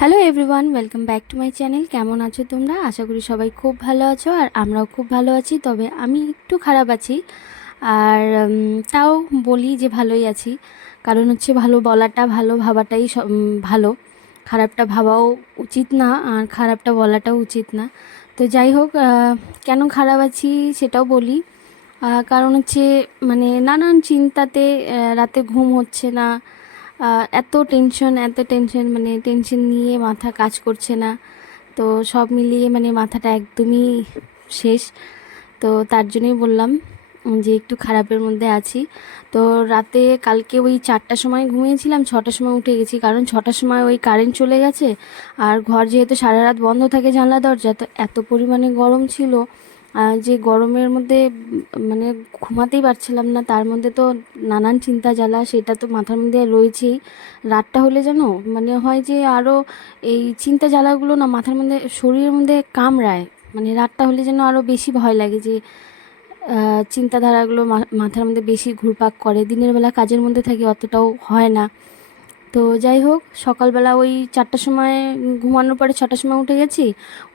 Hello everyone, welcome back to my channel. কেমন আছো তোমরা? আশা করি সবাই খুব ভালো আছো, আর আমরাও খুব ভালো আছি। তবে আমি একটু খারাপ আছি, আর তাও বলি যে ভালোই আছি। কারণ হচ্ছে ভালো বলাটা, ভালো ভাবাটাই ভালো। খারাপটা ভাবাও উচিত না, আর খারাপটা বলাটাও উচিত না। তো যাই হোক, কেন খারাপ আছি সেটাও বলি। কারণ হচ্ছে মানে নানান চিন্তাতে রাতে ঘুম হচ্ছে না। এত টেনশন, মানে টেনশন নিয়ে মাথা কাজ করছে না। তো সব মিলিয়ে মানে মাথাটা একদমই শেষ। তো তার জন্যই বললাম যে একটু খারাপের মধ্যে আছি। তো রাতে কালকে ওই 4টার সময় ঘুমিয়েছিলাম, 6টার সময় উঠে গেছি, কারণ 6টার সময় ওই কারেন্ট চলে গেছে। আর ঘর যেহেতু সারা রাত বন্ধ থাকে জানলা দরজা, তো এত পরিমাণে গরম ছিল যে গরমের মধ্যে মানে ঘুমাতেই পারছিলাম না। তার মধ্যে তো নানান চিন্তা জ্বালা, সেটা তো মাথার মধ্যে রয়েছেই। রাতটা হলে যেন মানে হয় যে আরও এই চিন্তা জ্বালাগুলো না মাথার মধ্যে, শরীরের মধ্যে কামড়ায়। মানে রাতটা হলে যেন আরও বেশি ভয় লাগে যে চিন্তাধারাগুলো মাথার মধ্যে বেশি ঘুরপাক করে। দিনের বেলা কাজের মধ্যে থাকি, অতটাও হয় না। তো যাই হোক, সকালবেলা ওই 4টার সময় ঘুমানোর পরে 6টার সময় উঠে গেছি।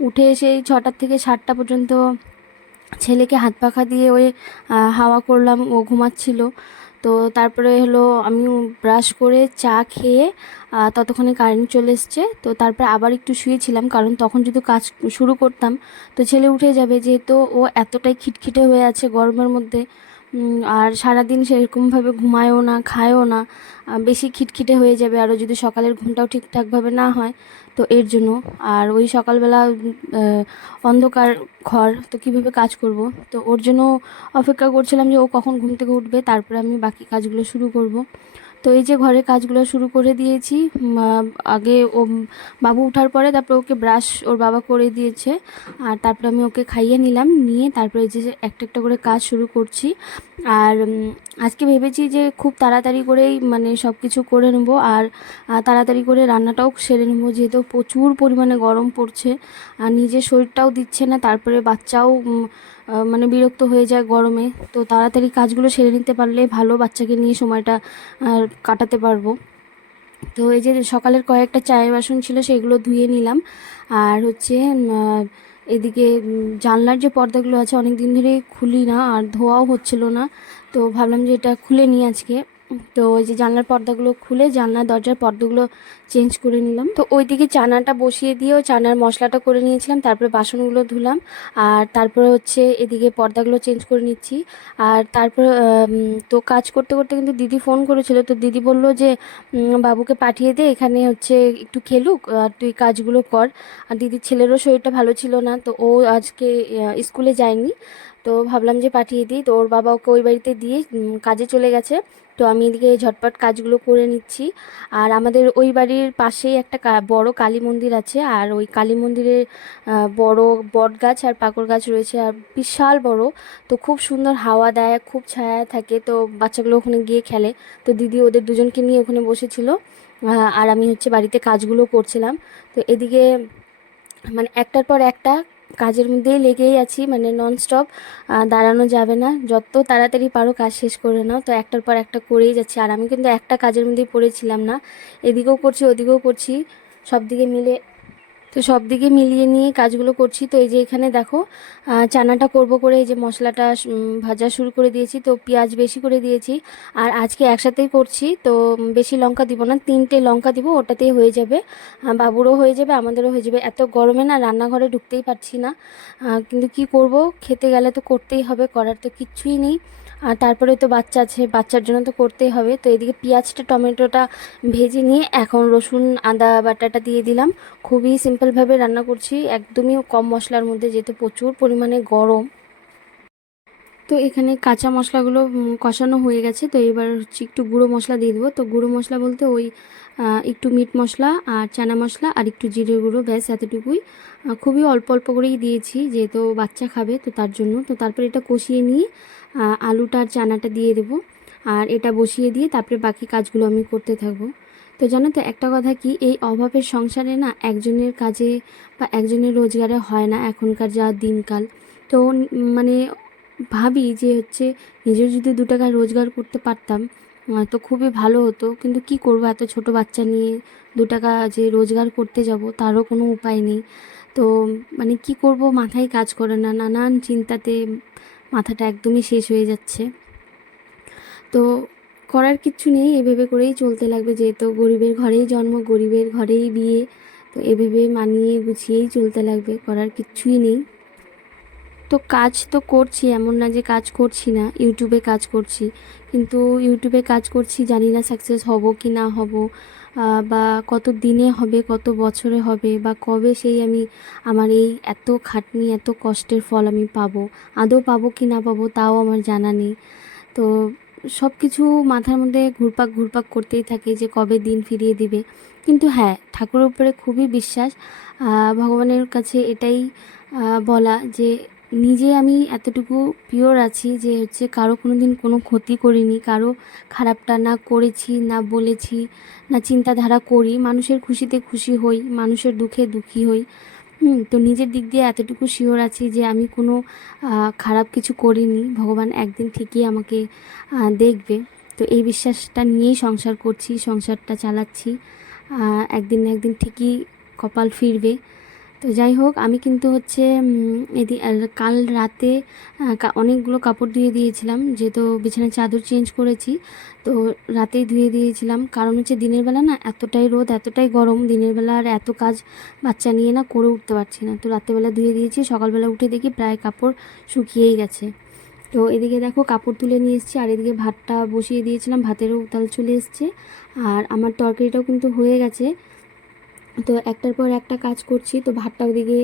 উঠে সেই 6টার থেকে 7টা পর্যন্ত ছেলেকে হাত পাখা দিয়ে ওই হাওয়া করলাম, ও ঘুমাচ্ছিল। তো তারপরে হলো আমি ব্রাশ করে চা খেয়ে ততক্ষণে কারেন্ট চলে এসছে। তো তারপরে আবার একটু শুয়েছিলাম, কারণ তখন যদি কাজ শুরু করতাম তো ছেলে উঠে যাবে, যেহেতু ও এতটাই খিটখিটে হয়ে আছে গরমের মধ্যে। আর সারাদিন সেরকমভাবে ঘুমায়ও না, খায়ও না, বেশি খিটখিটে হয়ে যাবে আরও যদি সকালের ঘুমটাও ঠিকঠাকভাবে না হয়। তো এর জন্য, আর ওই সকালবেলা অন্ধকার ঘর, তো কীভাবে কাজ করব। তো ওর জন্য অপেক্ষা করছিলাম যে ও কখন ঘুম থেকে উঠবে, তারপরে আমি বাকি কাজগুলো শুরু করব। তো এই যে ঘরের কাজগুলো শুরু করে দিয়েছি। আগে ও বাবু ওঠার পরে তারপরে ওকে ব্রাশ ওর বাবা করে দিয়েছে, আর তারপরে আমি ওকে খাইয়ে নিলাম, নিয়ে তারপরে যে যে একটা একটা করে কাজ শুরু করছি। আর আজকে ভেবেছি যে খুব তাড়াতাড়ি করেই মানে সব কিছু করে নেব, আর তাড়াতাড়ি করে রান্নাটাও সেরে নেবো, যেহেতু প্রচুর পরিমাণে গরম পড়ছে। আর নিজের শরীরটাও দিচ্ছে না, তারপরে বাচ্চাও মানে বিরক্ত হয়ে যায় গরমে। তো তাড়াতাড়ি কাজগুলো সেরে নিতে পারলে ভালো, বাচ্চাকে নিয়ে সময়টা কাটাতে পারবো। তো এই যে সকালের কয়েকটা চায়ের বাসন ছিল সেগুলো ধুয়ে নিলাম। আর হচ্ছে এদিকে জানলার যে পর্দাগুলো আছে অনেক দিন ধরেই খুলি না, আর ধোয়াও হচ্ছিল না। তো ভাবলাম যে এটা খুলে নিই আজকে। তো ওই যে জানলার পর্দাগুলো খুলে জানলার দরজার পর্দাগুলো চেঞ্জ করে নিলাম। তো ওইদিকে চানাটা বসিয়ে দিয়ে ওই চানার মশলাটা করে নিয়েছিলাম, তারপরে বাসনগুলো ধুলাম। আর তারপরে হচ্ছে এদিকে পর্দাগুলো চেঞ্জ করে নিচ্ছি। আর তারপরে তো কাজ করতে করতে কিন্তু দিদি ফোন করেছিল। তো দিদি বলল যে বাবুকে পাঠিয়ে দে, এখানে হচ্ছে একটু খেলুক, আর তুই কাজগুলো কর। আর দিদির ছেলেরও শরীরটা ভালো ছিল না, তো ও আজকে স্কুলে যায়নি। তো ভাবলাম যে পাঠিয়ে দিই। তো ওর বাবা ওকে ওই বাড়িতে দিয়ে কাজে চলে গেছে। তো আমি এদিকে ঝটপট কাজগুলো করে নিচ্ছি। আর আমাদের ওই বাড়ির পাশেই একটা বড় কালী মন্দির আছে, আর ওই কালী মন্দিরের বড় বট গাছ আর পাকড় গাছ রয়েছে, আর বিশাল বড়। তো খুব সুন্দর হাওয়া দেয়, খুব ছায়া থাকে, তো বাচ্চাগুলো ওখানে গিয়ে খেলে। তো দিদি ওদের দুজনকে নিয়ে ওখানে বসেছিল, আর আমি হচ্ছে বাড়িতে কাজগুলো করছিলাম। তো এদিকে মানে একটার পর একটা কাজের মধ্যেই লেগেই আছি, মানে ননস্টপ। দাঁড়ানো যাবে না, যত তাড়াতাড়ি পারো কাজ শেষ করে নাও। তো একটার পর একটা করেই যাচ্ছি, আর আমি কিন্তু একটা কাজের মধ্যেই পড়েছিলাম না, এদিকেও করছি ওদিকেও করছি, সব দিকে মিলে। তো সব দিকে মিলিয়ে নিয়ে কাজগুলো করছি। তো এই যে এখানে দেখো চানাটা করব করে এই যে মশলাটা ভাজা শুরু করে দিয়েছি, তো পেঁয়াজ বেশি করে দিয়েছি। আর আজকে একসাথেই করছি, তো বেশি লঙ্কা দিব না, 3টে লঙ্কা দিব, ওটাতেই হয়ে যাবে। বাবুরও হয়ে যাবে, আমাদেরও হয়ে যাবে। এত গরমে না রান্নাঘরে ঢুকতেই পারছি না, কিন্তু কি করব, খেতে গেলে তো করতেই হবে, করার তো কিচ্ছুই নেই। আর তারপরে তো বাচ্চা আছে, বাচ্চার জন্য তো করতেই হবে। তো এদিকে পেঁয়াজটা টমেটোটা ভেজে নিয়ে এখন রসুন আদা বাটাটা দিয়ে দিলাম। খুবই সিম্পলভাবে রান্না করছি, একদমই কম মশলার মধ্যে, যেহেতু প্রচুর পরিমাণে গরম। তো এখানে কাঁচা মশলাগুলো কষানো হয়ে গেছে। তো এবার হচ্ছে একটু গুঁড়ো মশলা দিয়ে দেবো। তো গুঁড়ো মশলা বলতে ওই একটু মিট মশলা আর চানা মশলা আর একটু জিরে গুঁড়ো, ব্যাস এতটুকুই। খুবই অল্প অল্প করেই দিয়েছি, যেহেতু বাচ্চা খাবে তো তার জন্য। তো তারপরে এটা কষিয়ে নিয়ে আলুটা আর চানাটা দিয়ে দেবো, আর এটা বসিয়ে দিয়ে তারপরে বাকি কাজগুলো আমি করতে থাকবো। তো জানো তো একটা কথা কি, এই অভাবের সংসারে না একজনের কাজে বা একজনের রোজগারে হয় না এখনকার যা দিনকাল। তো মানে ভাবি যে হচ্ছে নিজেও যদি 2 টাকা রোজগার করতে পারতাম, তো খুবই ভালো হতো, কিন্তু কি করব, এত ছোট বাচ্চা নিয়ে 2 টাকা যে রোজগার করতে যাব তারও কোনো উপায় নেই। তো মানে কি করব, মাথায় কাজ করে না, নানান চিন্তাতে মাথাটা একদমই শেষ হয়ে যাচ্ছে। তো করার কিচ্ছু নেই, এভাবে করেই চলতে লাগবে, যেহেতু গরিবের ঘরেই জন্ম, গরিবের ঘরেই বিয়ে, তো এভাবে মানিয়ে গুছিয়েই চলতে লাগবে, করার কিচ্ছুই নেই। তো কাজ তো করছি, এমন না যে কাজ করছি না, ইউটিউবে কাজ করছি, কিন্তু ইউটিউবে কাজ করছি জানি না সাকসেস হব কি না হব, বা কত দিনে হবে, কত বছরে হবে, বা কবে সেই আমি আমার এই এত খাটনি এত কষ্টের ফল আমি পাবো, আদৌ পাবো কি না পাবো তাও আমার জানা নেই। তো সব কিছু মাথার মধ্যে ঘুরপাক ঘুরপাক করতেই থাকে যে কবে দিন ফিরিয়ে দিবে। কিন্তু হ্যাঁ, ঠাকুরের উপরে খুবই বিশ্বাস, ভগবানের কাছে এটাই বলা যে নিজে আমি এতটুকু পিওর আছি যে হচ্ছে কারো কোনো দিন কোনো ক্ষতি করিনি, কারো খারাপটা না করেছি, না বলেছি, না চিন্তাধারা করি, মানুষের খুশিতে খুশি হই, মানুষের দুঃখে দুঃখী হই। তো নিজের দিক দিয়ে এতটুকু শিওর আছি যে আমি কোনো খারাপ কিছু করিনি, ভগবান একদিন ঠিকই আমাকে দেখবে। তো এই বিশ্বাসটা নিয়েই সংসার করছি, সংসারটা চালাচ্ছি, একদিন না একদিন ঠিকই কপাল ফিরবে। তো যাই হোক, আমি কিন্তু হচ্ছে কাল রাতে অনেকগুলো কাপড় ধুয়ে দিয়েছিলাম, যেহেতু বিছানার চাদর চেঞ্জ করেছি, তো রাতেই ধুয়ে দিয়েছিলাম। কারণ হচ্ছে দিনের বেলা না এতটাই রোদ, এতটাই গরম, দিনের বেলা আর এত কাজ বাচ্চা নিয়ে না করে উঠতে পারছি না, তো রাত্রেবেলা ধুয়ে দিয়েছি, সকালবেলা উঠে দেখি প্রায় কাপড় শুকিয়েই গেছে। তো এদিকে দেখো কাপড় তুলে নিয়ে এসেছি, আর এদিকে ভাতটা বসিয়ে দিয়েছিলাম, ভাতেরও উতাল চলে এসছে, আর আমার তরকারিটাও কিন্তু হয়ে গেছে। তো একটার পর একটা কাজ করছি, তো ভাতটা ওদিকে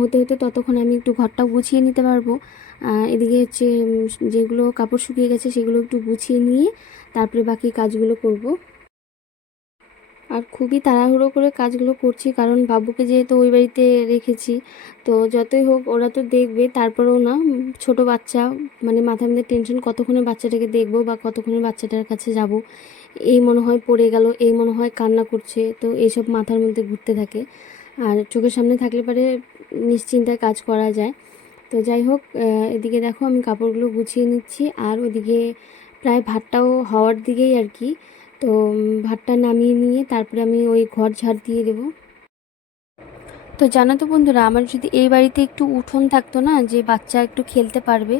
হতে হতে ততক্ষণ আমি একটু ঘরটাও গুছিয়ে নিতে পারবো। এদিকে হচ্ছে যেগুলো কাপড় শুকিয়ে গেছে সেগুলো একটু গুছিয়ে নিয়ে তারপরে বাকি কাজগুলো করব। আর খুবই তাড়াহুড়ো করে কাজগুলো করছি, কারণ বাবুকে যেহেতু ওই বাড়িতে রেখেছি, তো যতই হোক ওরা তো দেখবে, তারপরেও না ছোট বাচ্চা, মানে মাথার মধ্যে টেনশন, কতক্ষণে বাচ্চাটাকে দেখবো বা কতক্ষণে বাচ্চাটার কাছে যাব, এই মনে হয় পড়ে গেল, এই মনে হয় কান্না করছে, তো এইসব মাথার মধ্যে ঘুরতে থাকে। আর চোখের সামনে থাকলে পরে নিশ্চিন্তায় কাজ করা যায়। তো যাই হোক, এদিকে দেখো আমি কাপড়গুলো গুছিয়ে নিচ্ছি, আর ওদিকে প্রায় ভাতটাও হওয়ার দিকেই আর কি। তো ভাতটা নামিয়ে নিয়ে তারপরে আমি ওই ঘর ঝাড় দিয়ে দেবো। তো জানো তো বন্ধুরা, আমার যদি এই বাড়িতে একটু উঠোন থাকতো না, যে বাচ্চা একটু খেলতে পারবে,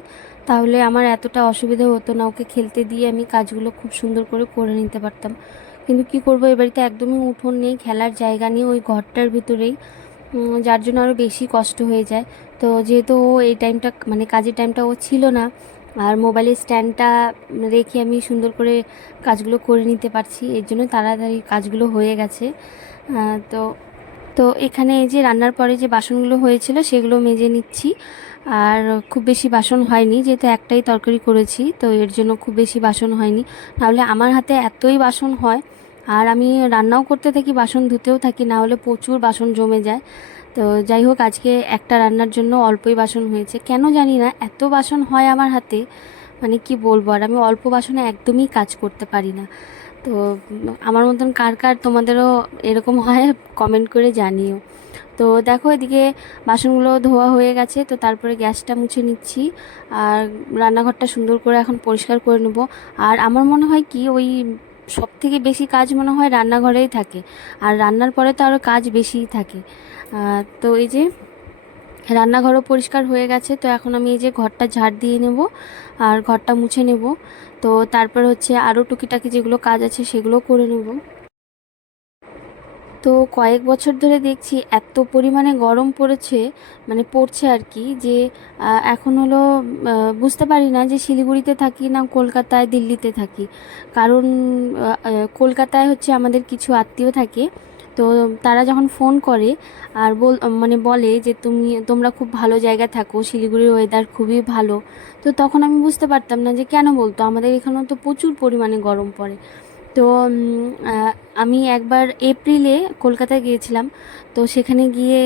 তাহলে আমার এতটা অসুবিধা হতো না, ওকে খেলতে দিয়ে আমি কাজগুলো খুব সুন্দর করে করে নিতে পারতাম। কিন্তু কি করব, এই বাড়িতে একদমই উঠোন নেই, খেলার জায়গা নেই, ওই ঘরটার ভিতরেই, যার জন্য আরও বেশি কষ্ট হয়ে যায়। তো যেহেতু ও এই টাইমটা মানে কাজের টাইমটা ও ছিল না, আর মোবাইলের স্ট্যান্ডটা রেখে আমি সুন্দর করে কাজগুলো করে নিতে পারছি, এর জন্য তাড়াতাড়ি কাজগুলো হয়ে গেছে। তো তো এখানে এই যে রান্নার পরে যে বাসনগুলো হয়েছিল সেগুলো মেজে নিচ্ছি। আর খুব বেশি বাসন হয়নি, যেহেতু একটাই তরকারি করেছি, তো এর জন্য খুব বেশি বাসন হয়নি, নাহলে আমার হাতে এতই বাসন হয়, আর আমি রান্নাও করতে থাকি, বাসন ধুতেও থাকি, না হলে প্রচুর বাসন জমে যায়। তো যাই হোক, আজকে একটা রান্নার জন্য অল্পই বাসন হয়েছে, কেন জানি না এত বাসন হয় আমার হাতে, মানে কি বলবো, আর আমি অল্প বাসনে একদমই কাজ করতে পারি না। তো আমার মতন কার কার তোমাদেরও এরকম হয় কমেন্ট করে জানিও। তো দেখো এদিকে বাসনগুলো ধোয়া হয়ে গেছে, তো তারপরে গ্যাসটা মুছে নিচ্ছি, আর রান্নাঘরটা সুন্দর করে এখন পরিষ্কার করে নেব। আর আমার মনে হয় কি, ওই সব থেকে বেশি কাজ মনে হয় রান্নাঘরেই থাকে, আর রান্নার পরে তো আরও কাজ বেশিই থাকে। তো এই যে রান্নাঘরও পরিষ্কার হয়ে গেছে, তো এখন আমি এই যে ঘরটা ঝাড় দিয়ে নেব আর ঘরটা মুছে নেব। তো তারপর হচ্ছে আরও টুকিটাকি যেগুলো কাজ আছে সেগুলো করে নেব। তো কয়েক বছর ধরে দেখছি এত পরিমাণে গরম পড়েছে, মানে পড়ছে আর কি, যে এখন হলো বুঝতে পারি না যে শিলিগুড়িতে থাকি না কলকাতায় দিল্লিতে থাকি। কারণ কলকাতায় হচ্ছে আমাদের কিছু আত্মীয় থাকে, তো তারা যখন ফোন করে আর মানে বলে যে তোমরা খুব ভালো জায়গায় থাকো, শিলিগুড়ির ওয়েদার খুবই ভালো, তো তখন আমি বুঝতে পারতাম না যে কেন বলতো, আমাদের এখানেও তো প্রচুর পরিমাণে গরম পড়ে। তো আমি একবার এপ্রিলে কলকাতায় গিয়েছিলাম, তো সেখানে গিয়ে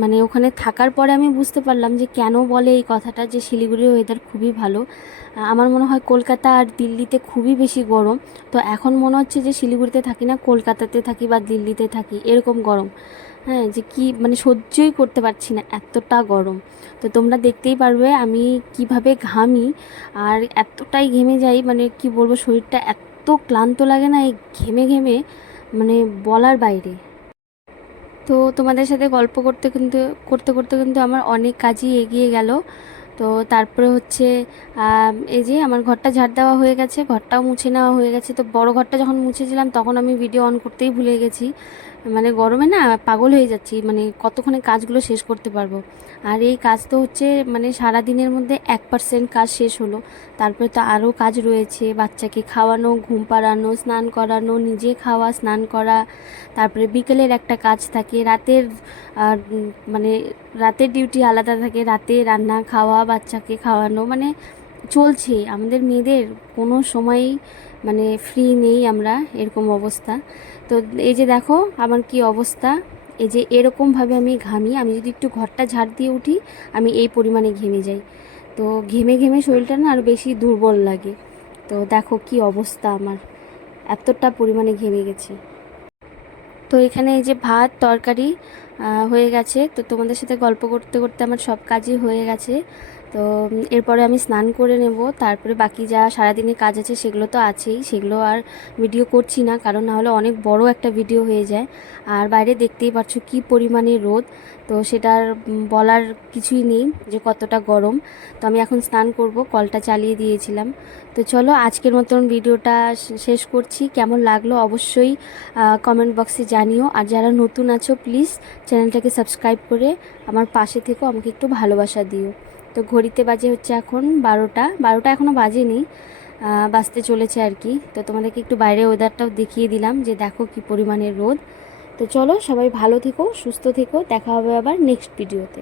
মানে ওখানে থাকার পরে আমি বুঝতে পারলাম যে কেন বলে এই কথাটা, যে শিলিগুড়ির ওয়েদার খুবই ভালো। আমার মনে হয় কলকাতা আর দিল্লিতে খুবই বেশি গরম, তো এখন মনে হচ্ছে যে শিলিগুড়িতে থাকি না, কলকাতাতে থাকি বা দিল্লিতে থাকি, এরকম গরম। হ্যাঁ, যে কি মানে সহ্যই করতে পারছি না, এতটা গরম। তো তোমরা দেখতেই পারবে আমি কিভাবে ঘামি, আর এতটাই ঘেমে যাই, মানে কি বলবো, শরীরটা এত এত ক্লান্ত লাগে না এই ঘেমে ঘেমে, মানে বলার বাইরে। তো তোমাদের সাথে গল্প করতে করতে কিন্তু আমার অনেক কাজই এগিয়ে গেল। তো তারপরে হচ্ছে এই যে আমার ঘরটা ঝাড় দেওয়া হয়ে গেছে, ঘরটাও মুছে নেওয়া হয়ে গেছে। তো বড় ঘরটা যখন মুছেছিলাম তখন আমি ভিডিও অন করতেই ভুলে গেছি, মানে গরমে না পাগল হয়ে যাচ্ছি, মানে কতক্ষণে কাজগুলো শেষ করতে পারবো। আর এই কাজ তো হচ্ছে মানে সারা দিনের মধ্যে 1% কাজ শেষ হলো। তারপরে তো আরও কাজ রয়েছে, বাচ্চাকে খাওয়ানো, ঘুম পাড়ানো, স্নান করানো, নিজে খাওয়া, স্নান করা। তারপরে বিকেলের একটা কাজ থাকে, রাতের মানে রাতের ডিউটি আলাদা থাকে, রাতে রান্না, খাওয়া, বাচ্চাকে খাওয়ানো, মানে চলছে আমাদের মেয়েদের। কোনো সময়ই মানে ফ্রি নেই আমরা, এরকম অবস্থা। তো এই যে দেখো আমার কি অবস্থা, এই যে এরকমভাবে আমি ঘামি। আমি যদি একটু ঘরটা ঝাড় দিয়ে উঠি আমি এই পরিমাণে ঘেমে যাই। তো ঘেমে ঘেমে শরীরটা না আরও বেশি দুর্বল লাগে। তো দেখো কি অবস্থা আমার, এতটা পরিমাণে ঘেমে গেছি। তো এখানে এই যে ভাত তরকারি হয়ে গেছে। তো তোমাদের সাথে গল্প করতে করতে আমার সব কাজই হয়ে গেছে। তো এরপরে আমি স্নান করে নেব, তারপরে বাকি যা সারাদিনের কাজ আছে সেগুলো তো আছেই, সেগুলো আর ভিডিও করছি না, কারণ নাহলে অনেক বড় একটা ভিডিও হয়ে যায়। আর বাইরে দেখতেই পাচ্ছ কি পরিমাণে রোদ, তো সেটার বলার কিছুই নেই যে কতটা গরম। তো আমি এখন স্নান করব, কলটা চালিয়ে দিয়েছিলাম। তো চলো আজকের মতন ভিডিওটা শেষ করছি। কেমন লাগলো অবশ্যই কমেন্ট বক্সে জানিও। আর যারা নতুন আছো প্লিজ চ্যানেলটাকে সাবস্ক্রাইব করে আমার পাশে থেকো, আমাকে একটু ভালোবাসা দিও। তো ঘড়িতে বাজে হচ্ছে এখন 12টা এখনও বাজেনি, বাজতে চলেছে আর কি। তো তোমাদেরকে একটু বাইরে ওয়েদারটাও দেখিয়ে দিলাম যে দেখো কি পরিমাণে রোদ। তো চলো সবাই ভালো থেকো, সুস্থ থেকো, দেখা হবে আবার নেক্সট ভিডিওতে।